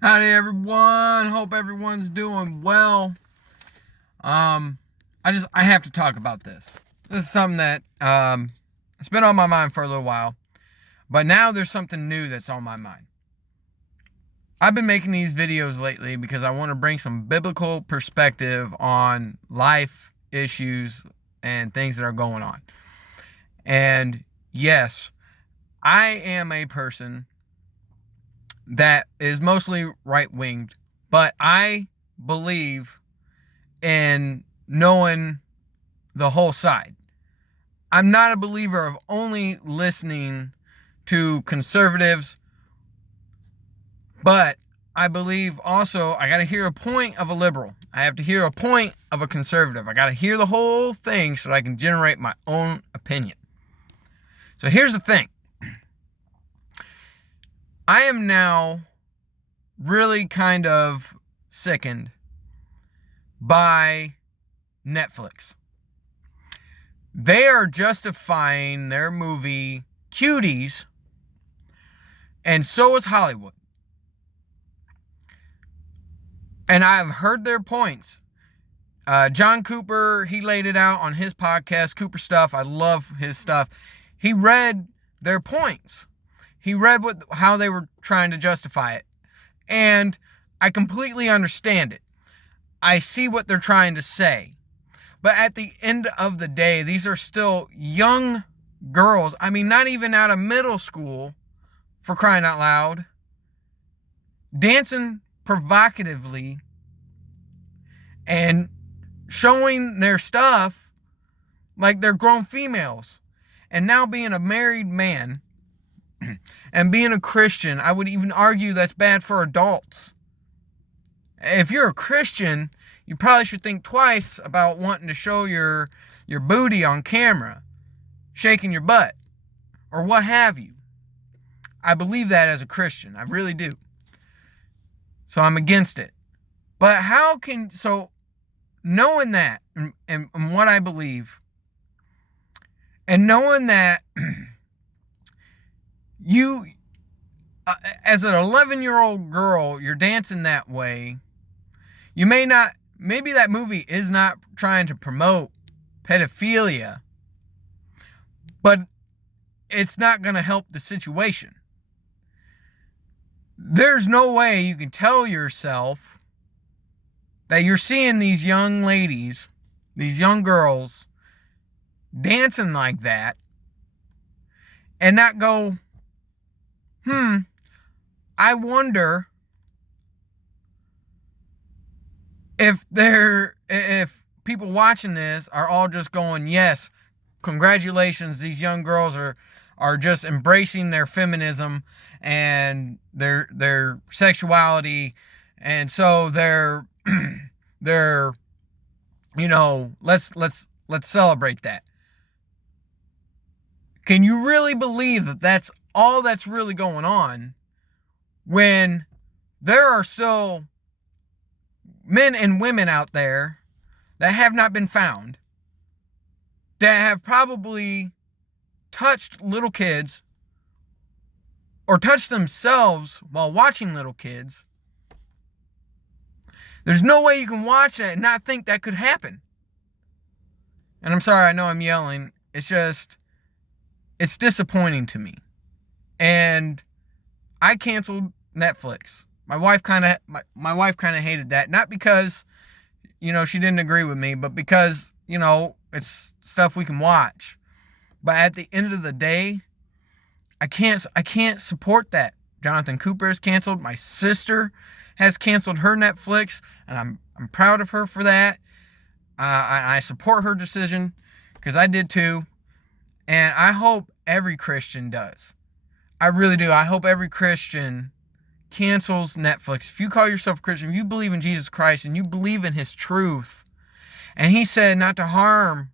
Howdy everyone. Hope everyone's doing well. I have to talk about this. This is something that it's been on my mind for a little while, but now there's something new that's on my mind. I've been making these videos lately because I want to bring some biblical perspective on life issues and things that are going on. And yes, I am a person that is mostly right-winged, but I believe in knowing the whole side. I'm not a believer of only listening to conservatives, but I believe also I got to hear a point of a liberal. I have to hear a point of a conservative. I got to hear the whole thing so that I can generate my own opinion. So here's the thing. I am now really kind of sickened by Netflix. They are justifying their movie Cuties, and so is Hollywood. And I've heard their points. John Cooper, he laid it out on his podcast, Cooper Stuff. I love his stuff. He read their points. He read how they were trying to justify it. And I completely understand it. I see what they're trying to say. But at the end of the day, these are still young girls. I mean, not even out of middle school, for crying out loud, dancing provocatively and showing their stuff like they're grown females. And now being a married man and being a Christian, I would even argue that's bad for adults. If you're a Christian, you probably should think twice about wanting to show your booty on camera, shaking your butt, or what have you. I believe that as a Christian. I really do. So I'm against it. But knowing that and what I believe, and knowing that you, as an 11-year-old girl, you're dancing that way, maybe that movie is not trying to promote pedophilia, but it's not going to help the situation. There's no way you can tell yourself that you're seeing these young ladies, these young girls, dancing like that, and not go, I wonder if people watching this are all just going, yes, congratulations, these young girls are just embracing their feminism and their sexuality, and so they're let's celebrate that. Can you really believe that that's all that's really going on when there are still men and women out there that have not been found, that have probably touched little kids or touched themselves while watching little kids? There's no way you can watch that and not think that could happen. And I'm sorry, I know I'm yelling. It's disappointing to me. And I canceled Netflix. My wife kind of hated that, not because she didn't agree with me, but because it's stuff we can watch. But at the end of the day, I can't support that. Jonathan Cooper is canceled. My sister has canceled her Netflix, and I'm proud of her for that. I support her decision because I did too, and I hope every Christian does. I really do. I hope every Christian cancels Netflix. If you call yourself a Christian, if you believe in Jesus Christ and you believe in His truth, and He said not to harm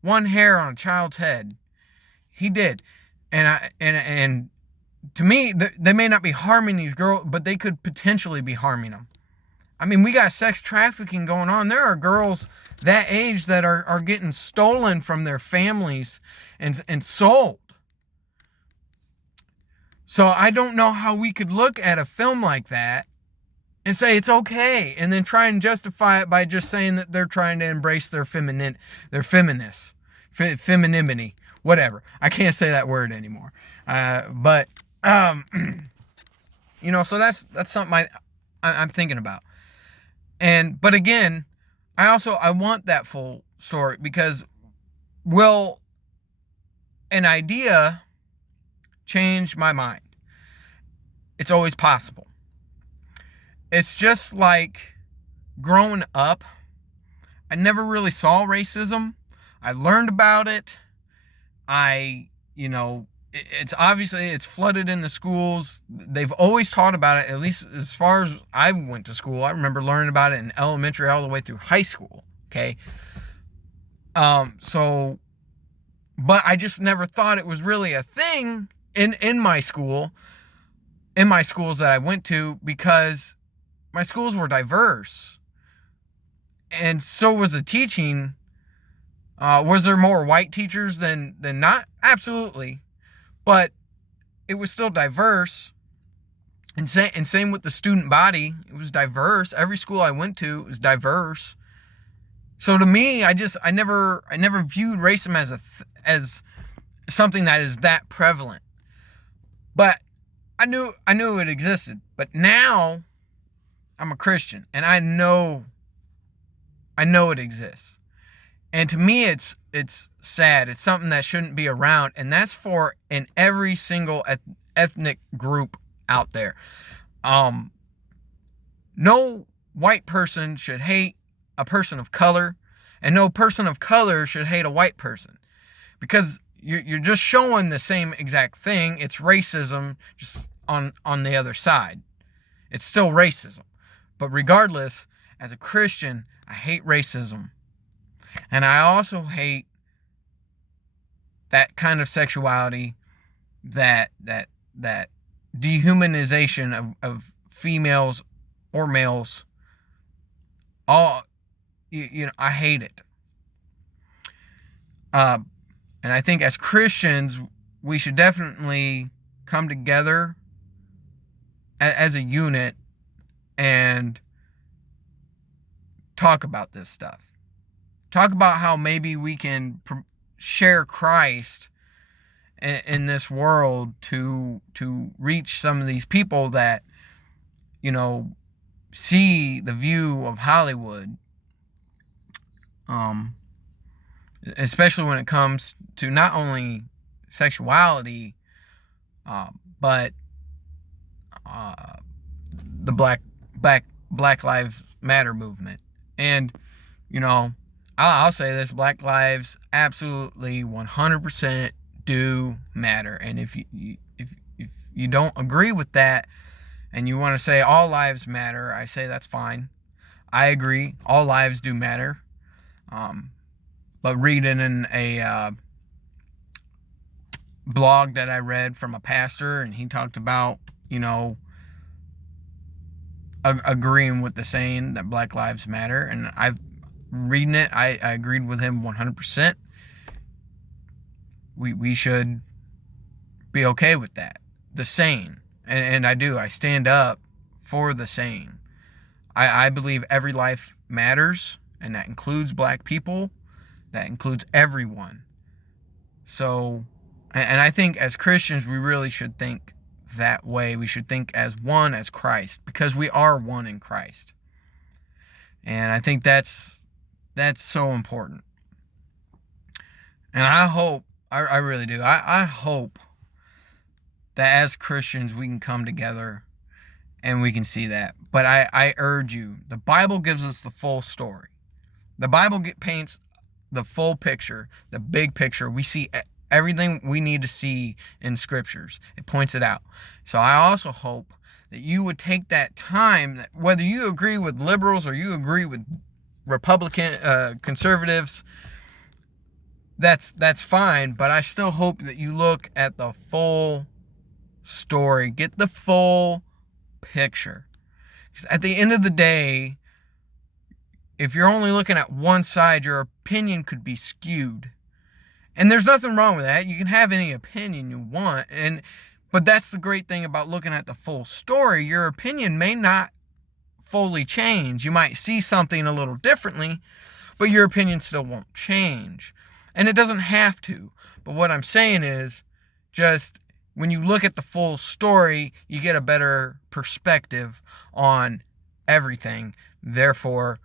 one hair on a child's head, He did. And to me, they may not be harming these girls, but they could potentially be harming them. I mean, we got sex trafficking going on. There are girls that age that are getting stolen from their families and sold. So I don't know how we could look at a film like that and say it's okay, and then try and justify it by just saying that they're trying to embrace their femininity, whatever. I can't say that word anymore. But so that's something I'm thinking about. But again, I want that full story, because will an idea change my mind? It's always possible. It's just like growing up, I never really saw racism. I learned about it. It's obviously it's flooded in the schools. They've always taught about it, at least as far as I went to school. I remember learning about it in elementary all the way through high school. Okay. But I just never thought it was really a thing in my schools that I went to, because my schools were diverse. And so was the teaching. Was there more white teachers than not? Absolutely. But it was still diverse. And same with the student body. It was diverse. Every school I went to was diverse. So to me, I never viewed racism as something that is that prevalent. But I knew it existed. But now I'm a Christian, and I know it exists. And to me, it's sad. It's something that shouldn't be around, and that's for in every single ethnic group out there. No white person should hate a person of color, and no person of color should hate a white person, because you're just showing the same exact thing. It's racism, just on the other side. It's still racism. But regardless, as a Christian, I hate racism. And I also hate that kind of sexuality, that dehumanization of females or males. I hate it. And I think as Christians, we should definitely come together as a unit and talk about this stuff. Talk about how maybe we can share Christ in this world to reach some of these people that, see the view of Hollywood, especially when it comes to not only sexuality, but the Black Lives Matter movement. And I'll say this: Black lives absolutely 100% do matter. And if you don't agree with that, and you want to say all lives matter, I say that's fine. I agree, all lives do matter. But reading in a blog that I read from a pastor, and he talked about, agreeing with the saying that Black lives matter, and reading it, I agreed with him 100%. We should be okay with that, the saying. And I do. I stand up for the saying. I believe every life matters, and that includes black people. That includes everyone. So, and I think as Christians, we really should think that way. We should think as one as Christ, because we are one in Christ. And I think that's so important. And I hope, I really do, I hope that as Christians we can come together and we can see that. But I urge you, the Bible gives us the full story. The Bible paints the full picture, the big picture. We see everything we need to see in scriptures. It points it out. So I also hope that you would take that time, that whether you agree with liberals or you agree with Republican conservatives, that's fine, but I still hope that you look at the full story, get the full picture. Because at the end of the day, if you're only looking at one side, your opinion could be skewed. And there's nothing wrong with that. You can have any opinion you want, but that's the great thing about looking at the full story. Your opinion may not fully change. You might see something a little differently, but your opinion still won't change. And it doesn't have to. But what I'm saying is, just when you look at the full story, you get a better perspective on everything. Therefore,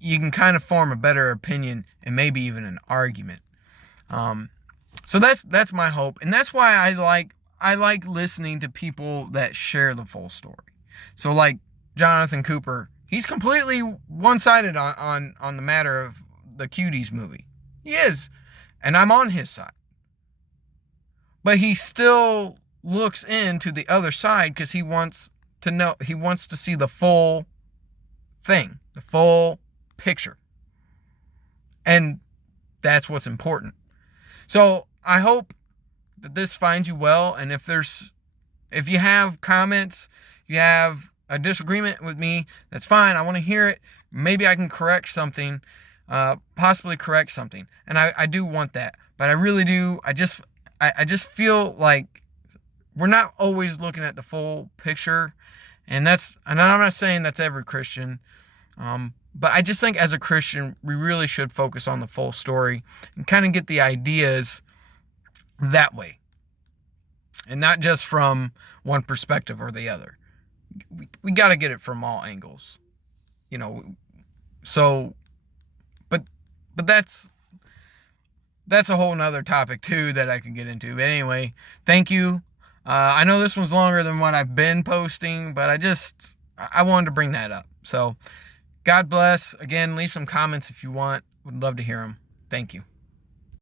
you can kind of form a better opinion and maybe even an argument. So that's my hope, and that's why I like listening to people that share the full story. So like Jonathan Cooper, he's completely one-sided on the matter of the Cuties movie. He is, and I'm on his side. But he still looks into the other side because he wants to see the full thing, the full picture. And that's what's important. So I hope that this finds you well. And if you have comments, you have a disagreement with me, that's fine. I want to hear it. Maybe I can correct something, possibly correct something. And I do want that. But I really do. I just feel like we're not always looking at the full picture. And I'm not saying that's every Christian. But I just think as a Christian, we really should focus on the full story and kind of get the ideas that way. And not just from one perspective or the other. We got to get it from all angles. So, but that's a whole nother topic too that I could get into. But anyway, thank you. I know this one's longer than what I've been posting, but I wanted to bring that up. So, God bless. Again, leave some comments if you want. Would love to hear them. Thank you.